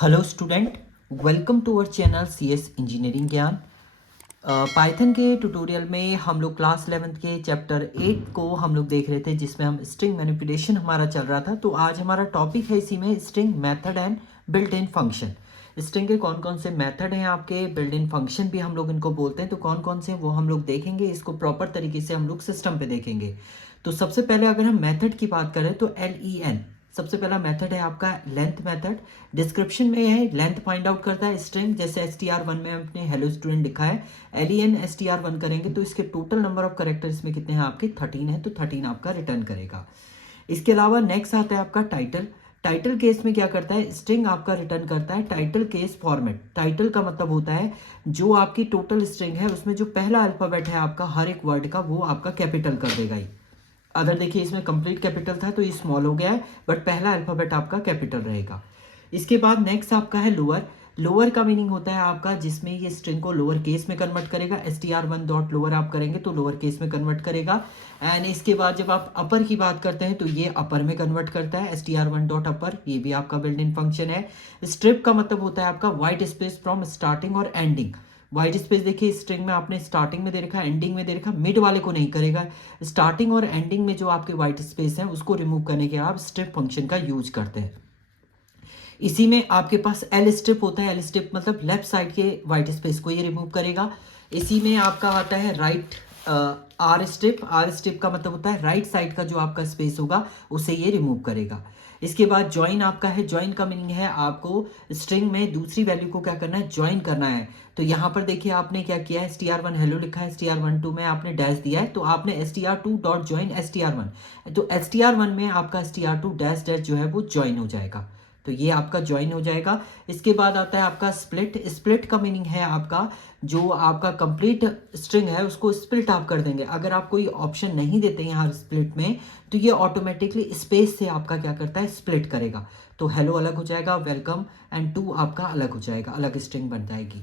Hello student, welcome to our channel CS engineering Gyan. Python के tutorial में हम लोग क्लास 11th के चैप्टर 8 को हम लोग देख रहे थे, जिसमें हम स्ट्रिंग मैनिपुलेशन हमारा चल रहा था। तो आज हमारा टॉपिक है इसी में string method and built in function. String के कौन कौन से मेथड हैं आपके, बिल्ट इन फंक्शन भी हम लोग इनको बोलते हैं, तो कौन कौन से वो हम लोग देखेंगे। इसको प्रॉपर तरीके से हम लोग सिस्टम पे देखेंगे। तो सबसे पहले अगर हम मेथड की बात करें तो LEN सबसे पहला मेथड है आपका लेंथ मेथड। डिस्क्रिप्शन में है लेंथ फाइंड आउट करता है स्ट्रिंग, जैसे str1 में अपने हेलो स्टूडेंट लिखा है। len str1 करेंगे तो इसके टोटल नंबर ऑफ करेक्टर्स में कितने हैं आपके 13 है, तो 13 आपका रिटर्न करेगा। इसके अलावा नेक्स्ट आता है आपका टाइटल। टाइटल केस में क्या करता है, स्ट्रिंग आपका रिटर्न करता है टाइटल केस फॉर्मेट। टाइटल का मतलब होता है जो आपकी टोटल स्ट्रिंग है उसमें जो पहला अल्फाबेट है आपका हर एक वर्ड का, वो आपका कैपिटल कर देगा ही। अगर देखिए इसमें कंप्लीट कैपिटल था तो ये स्मॉल हो गया है, बट पहला अल्फाबेट आपका कैपिटल रहेगा। इसके बाद नेक्स्ट आपका है लोअर। लोअर का मीनिंग होता है आपका जिसमें ये स्ट्रिंग को लोअर केस में कन्वर्ट करेगा। str1 डॉट लोअर आप करेंगे तो लोअर केस में कन्वर्ट करेगा। एंड इसके बाद जब आप अपर की बात करते हैं तो ये अपर में कन्वर्ट करता है, str1 डॉट अपर, ये भी आपका बिल्ट इन फंक्शन है। स्ट्रिप का मतलब होता है आपका वाइट स्पेस फ्रॉम स्टार्टिंग और एंडिंग। वाइट स्पेस देखिए स्ट्रिंग में आपने स्टार्टिंग में दे रखा, एंडिंग में दे रखा, मिड वाले को नहीं करेगा। स्टार्टिंग और एंडिंग में जो आपके वाइट स्पेस है उसको रिमूव करने के आप स्ट्रिप फंक्शन का यूज करते हैं। इसी में आपके पास एल स्ट्रिप होता है। एल स्ट्रिप मतलब लेफ्ट साइड के वाइट स्पेस को ये रिमूव करेगा। इसी में आपका आता है right R strip. R strip का मतलब होता है राइट साइड का जो आपका स्पेस होगा उसे ये रिमूव करेगा। इसके बाद ज्वाइन आपका है। ज्वाइन का मीनिंग है आपको स्ट्रिंग में दूसरी वैल्यू को क्या करना है, ज्वाइन करना है। तो यहाँ पर देखिए आपने क्या किया है, str1 हेलो लिखा है, str12 में आपने डैश दिया है, तो आपने str2 डॉट ज्वाइन str1, तो str1 में आपका str2 डैश डैश जो है वो ज्वाइन हो जाएगा। तो ये आपका ज्वाइन हो जाएगा। इसके बाद आता है आपका स्प्लिट। स्प्लिट का मीनिंग है आपका जो आपका कंप्लीट स्ट्रिंग है उसको स्प्लिट आप कर देंगे। अगर आप कोई ऑप्शन नहीं देते यहाँ स्प्लिट में तो ये ऑटोमेटिकली स्पेस से आपका क्या करता है, स्प्लिट करेगा। तो हेलो अलग हो जाएगा, वेलकम एंड टू आपका अलग हो जाएगा, अलग स्ट्रिंग बन जाएगी।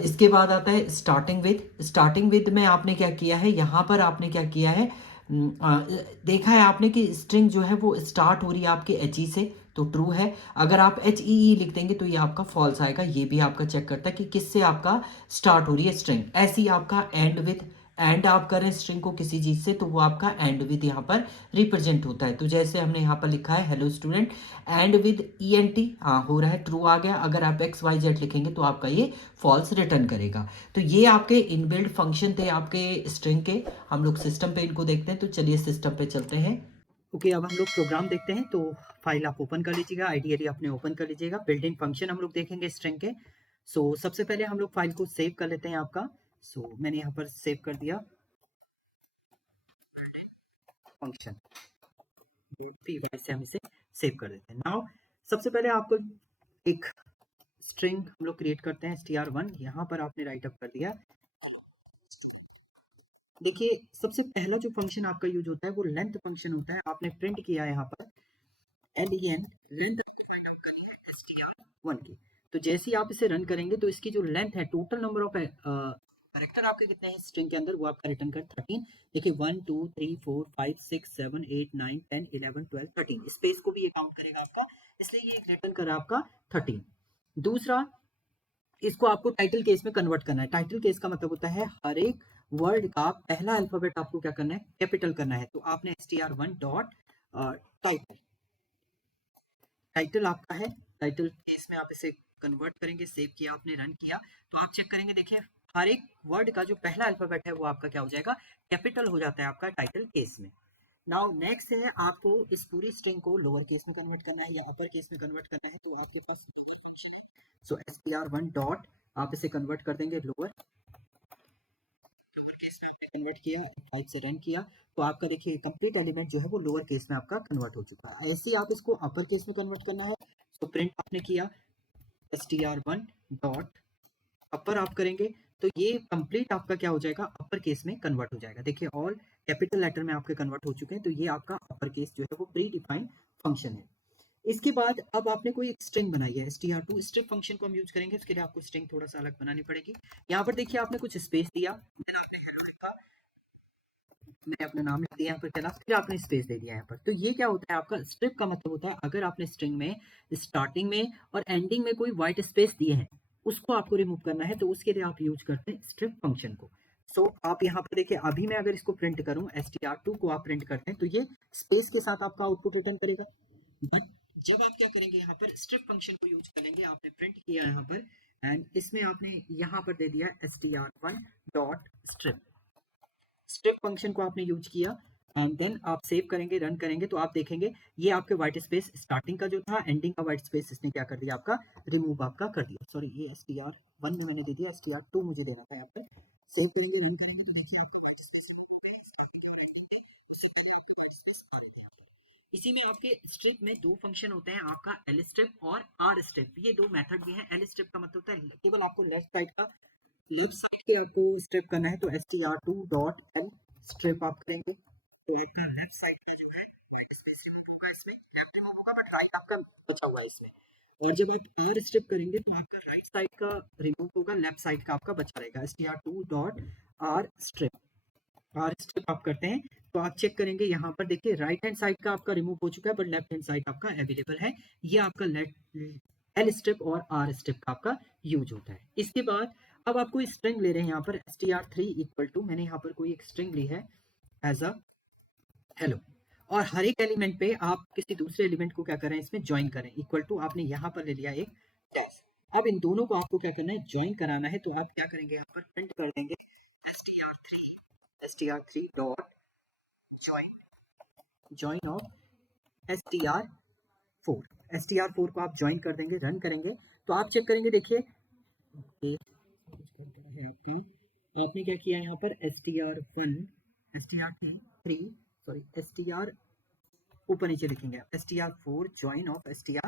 इसके बाद आता है स्टार्टिंग विद। स्टार्टिंग विद में आपने क्या किया है, यहाँ पर आपने क्या किया है, देखा है आपने कि स्ट्रिंग जो है वो स्टार्ट हो रही है आपके एच ई से, तो ट्रू है। अगर आप एच ई ई लिख देंगे तो ये आपका फॉल्स आएगा। ये भी आपका चेक करता है कि किससे आपका स्टार्ट हो रही है स्ट्रिंग। ऐसे ही आपका एंड विद, एंड आप करें स्ट्रिंग को किसी चीज से तो वो आपका एंड विद यहाँ पर रिप्रेजेंट होता है। तो जैसे हमने यहाँ पर लिखा है hello student and with ENT, हाँ हो रहा है, ट्रू आ गया। अगर आप XYZ लिखेंगे तो आपका ये फॉल्स रिटर्न करेगा। तो ये आपके इनबिल्ट फंक्शन थे आपके स्ट्रिंग के। हम लोग सिस्टम पे इनको देखते हैं, तो चलिए सिस्टम पे चलते हैं। ओके, अब हम लोग प्रोग्राम देखते हैं। तो फाइल आप ओपन कर लीजिएगा, आइडियली आपने ओपन कर लीजिएगा। बिल्ट इन फंक्शन हम लोग देखेंगे स्ट्रिंग के। सबसे पहले हम लोग फाइल को सेव कर लेते हैं आपका। मैंने यहाँ पर सेव कर दिया फंक्शन, से हम इसे सेव कर देते हैं। नाउ सबसे पहले आपको एक स्ट्रिंग हम लोग क्रिएट करते हैं str1। यहाँ पर आपने राइट अप कर दिया। देखिए सबसे पहला जो फंक्शन आपका यूज होता है वो लेंथ फंक्शन होता है। आपने प्रिंट किया है यहाँ पर len लेंथ str1 की। तो जैसे ही आप इसे रन करेंगे तो इसकी जो लेंथ है, टोटल नंबर ऑफ करेक्टर आपके कितने हैं स्ट्रिंग के अंदर, वो आपका रिटर्न कर 13। देखिए 1 2 3 4 5 6 7 8 9 10 11 12 13, स्पेस को भी ये काउंट करेगा आपका, इसलिए ये रिटर्न कर आपका 13। दूसरा, इसको आपको टाइटल केस में कन्वर्ट करना है। टाइटल केस का मतलब होता है हर एक वर्ड का पहला अल्फाबेट आपको क्या करना है, कैपिटल करना है। तो आपने str1 डॉट टाइटल, टाइटल आपका है, टाइटल केस में आप इसे कन्वर्ट करेंगे। सेव किया आपने, रन किया, तो आप चेक करेंगे, देखिए हर एक वर्ड का जो पहला अल्फाबेट है वो आपका क्या हो जाएगा, कैपिटल हो जाता है आपका टाइटल केस में। नाउ नेक्स्ट है आपको इस पूरी स्ट्रिंग को लोअर केस में कन्वर्ट करना है या अपर केस में कन्वर्ट करना है। तो आपके पास str1 डॉट, आप इसे कन्वर्ट कर देंगे लोअर केस में। आपने कन्वर्ट किया, 5 से रन किया, तो आपका देखिए कंप्लीट एलिमेंट जो है वो लोअर केस में आपका कन्वर्ट हो चुका है। ऐसे ही आप इसको अपर केस में कन्वर्ट करना है। तो प्रिंट आपने किया str1 डॉट अपर आप करेंगे तो ये कंप्लीट आपका क्या हो जाएगा, अपर केस में कन्वर्ट हो जाएगा। देखिए ऑल कैपिटल लेटर में आपके कन्वर्ट हो चुके हैं। तो ये आपका अपर केस जो है वो प्री डिफाइंड फंक्शन है। इसके बाद अब आपने कोई एक स्ट्रिंग बनाई है str2, स्ट्रिप फंक्शन को हम यूज करेंगे। उसके लिए आपको स्ट्रिंग थोड़ा सा अलग बनानी पड़ेगी। यहाँ पर देखिए आपने कुछ स्पेस दिया, फिर आपने हेलो लिखा, मैंने अपना नाम लिख दिया यहाँ पर क्लास, फिर आपने स्पेस दे दिया यहाँ पर। तो ये क्या होता है आपका स्ट्रिप का मतलब होता है अगर आपने स्ट्रिंग में स्टार्टिंग में और एंडिंग में कोई व्हाइट स्पेस दिए हैं उसको आपको रिमूव करना है, तो उसके लिए आप यूज करते हैं स्ट्रिप फंक्शन को। सो आप यहाँ पर देखिए, अभी मैं अगर इसको प्रिंट करूँ str2 को आप प्रिंट करते हैं तो ये स्पेस के साथ आपका आउटपुट रिटर्न करेगा। बट जब आप क्या करेंगे यहाँ पर स्ट्रिप फंक्शन को यूज करेंगे, आपने प्रिंट किया यहाँ पर एंड इसमें आपने यहाँ पर दे दिया str1 dot strip. Strip function को आपने यूज किया एंड देन आप सेव करेंगे, रन करेंगे तो आप देखेंगे ये आपके व्हाइट स्पेस स्टार्टिंग का जो था, एंडिंग का व्हाइट स्पेस इसने क्या कर दिया आपका रिमूव आपका कर दिया। सॉरी, ये str1 में मैंने दे दिया, str2 मुझे देना था यहाँ पर। सेव करेंगे, रन करेंगे तो देखिए इसी में आपके स्ट्रिप में दो फंक्शन होते हैं, आपका एल स्ट्रिप और आर स्ट्रिप। ये दो मेथड भी हैं। एल स्ट्रिप का मतलब होता है केवल आपको लेफ्ट साइड पे आपको स्ट्रिप करना है, तो str2 डॉट एल स्ट्रिप आप करेंगे तो आपका लेफ्ट साइड का जो है व्हाइट स्पेस रिमूव होगा, इसमें लेफ्ट रिमूव होगा बट राइट आपका बचा हुआ है इसमें। और जब आप आर स्ट्रिप करेंगे तो आपका राइट साइड का रिमूव होगा, लेफ्ट साइड का आपका बचा रहेगा। str2 dot R strip, R strip आप करते हैं तो आप चेक करेंगे यहाँ पर देखिए राइट हैंड साइड का आपका रिमूव हो चुका है बट लेफ्ट हैंड साइड आपका अवेलेबल है। ये आपका एल स्ट्रिप और आर स्ट्रिप का आपका यूज होता है। इसके बाद अब आप कोई स्ट्रिंग ले रहे हैं यहाँ पर str3 इक्वल टू, मैंने यहाँ पर कोई एक स्ट्रिंग ली है एज अ हेलो, और हर एक एलिमेंट पे आप किसी दूसरे एलिमेंट को क्या करें इसमें ज्वाइन करें, इक्वल टू आपने यहाँ पर ले लिया एक डैश। अब इन दोनों को आपको क्या करना है ज्वाइन कराना है, तो आप क्या करेंगे यहाँ पर प्रिंट कर देंगे str3 dot join of str4 को आप ज्वाइन कर देंगे, रन करेंगे तो आप चेक करेंगे देखिए आपका आपने क्या किया यहाँ पर str1 str3 सॉरी str ऊपर नीचे लिखेंगे str4 ज्वाइन ऑफ str3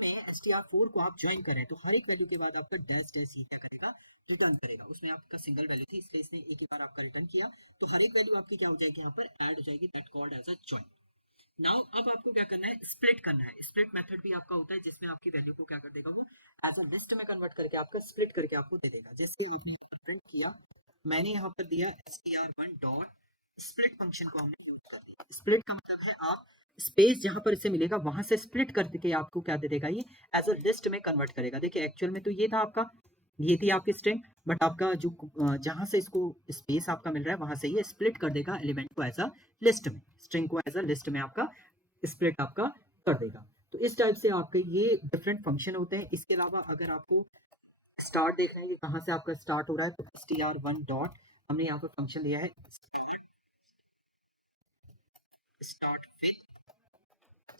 में str4 को आप ज्वाइन करें तो हर एक वैल्यू के बाद आपका डैश डैश ही क्या करेगा रिटर्न करेगा। उसमें आपका सिंगल वैल्यू थी इसलिए इसने एक ही बार आपका रिटर्न किया, तो हर एक वैल्यू आपकी क्या हो जाएगी यहाँ पर ऐड हो जाएगी, that called as a join. Now अब आपको क्या करना है स्प्लिट करना है। स्प्लिट मेथड भी आपका होता है जिसमें आपकी वैल्यू को क्या कर देगा वो एज अ लिस्ट में कन्वर्ट करके आपका स्प्लिट करके आपको दे देगा। जैसे प्रिंट किया मैंने यहाँ पर दिया str1 डॉट स्प्लिट फंक्शन को हमने यूज कर दिया। स्प्लिट का मतलब है आप स्पेस जहां पर इसे मिलेगा वहां से स्प्लिट करके आपको क्या दे देगा ये एज अ लिस्ट में कन्वर्ट करेगा। देखिए एक्चुअल में तो ये था आपका, ये थी आपकी स्ट्रिंग बट आपका जो जहां से इसको स्पेस आपका मिल रहा है वहां से ये स्प्लिट कर देगा एलिमेंट को एज अ लिस्ट में, स्ट्रिंग को एज अ लिस्ट में आपका स्प्लिट आपका कर देगा। तो इस टाइप से आपके ये डिफरेंट फंक्शन होते हैं। इसके अलावा अगर आपको स्टार्ट देखना है कि कहाँ से आपका स्टार्ट हो रहा है तो str1 डॉट हमने यहाँ पर फंक्शन दिया है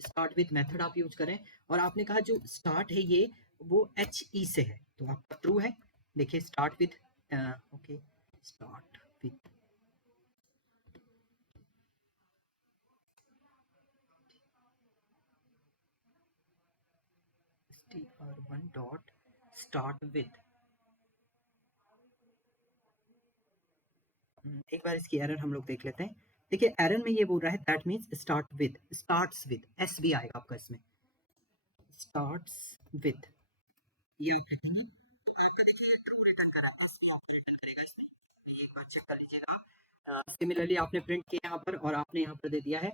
स्टार्ट विद मेथड आप यूज करें, और आपने कहा जो स्टार्ट है ये वो HE से है तो आपका ट्रू है। देखिए start with okay start with str1 dot start with, एक बार इसकी एरर हम लोग देख लेते हैं। देखिए एरर में ये बोल रहा है that means starts with S भी आएगा आपका इसमें, स्टार्ट्स विद ये आप लिखेंगे तो आपका देखिए ट्रू रिटर्न कर रहा है, एस भी आपको रिटर्न करेगा इसमें। तो ये एक बार चेक कर लीजिएगा आप। सिमिलरली आपने प्रिंट किया यहाँ पर और आपने यहाँ पर दे दिया है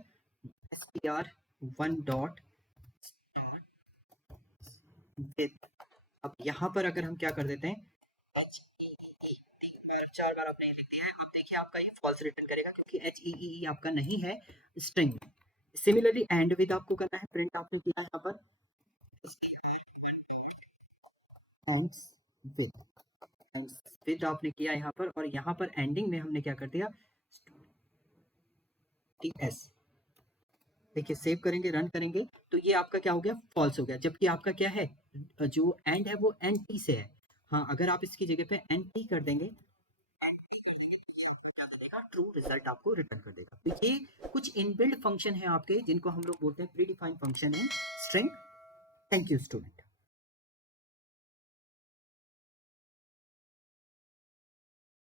str1 डॉट स्टार्ट विद। अब यहाँ पर अगर हम क्या कर देते हैं HEE 3 बार 4 बार आपने लिख दिया है, अब देखिए आपका ये फॉल्स रिटर्न करेगा क्योंकि HEE आपका नहीं है स्ट्रिंग में। सिमिलरली एंड विद आपको करना है, प्रिंट आपने किया यहाँ पर विद आपने किया यहाँ पर, और यहाँ पर एंडिंग में हमने क्या कर दिया TS। देखिए सेव करेंगे, रन करेंगे तो ये आपका क्या हो गया फॉल्स हो गया, जबकि आपका क्या है जो एंड है वो NT से है। हाँ अगर आप इसकी जगह पे NT कर देंगे क्या करेगा ट्रू रिजल्ट आपको रिटर्न कर देगा। तो ये कुछ इनबिल्ट फंक्शन है आपके जिनको हम लोग बोलते हैं pre defined function in string. Thank you student.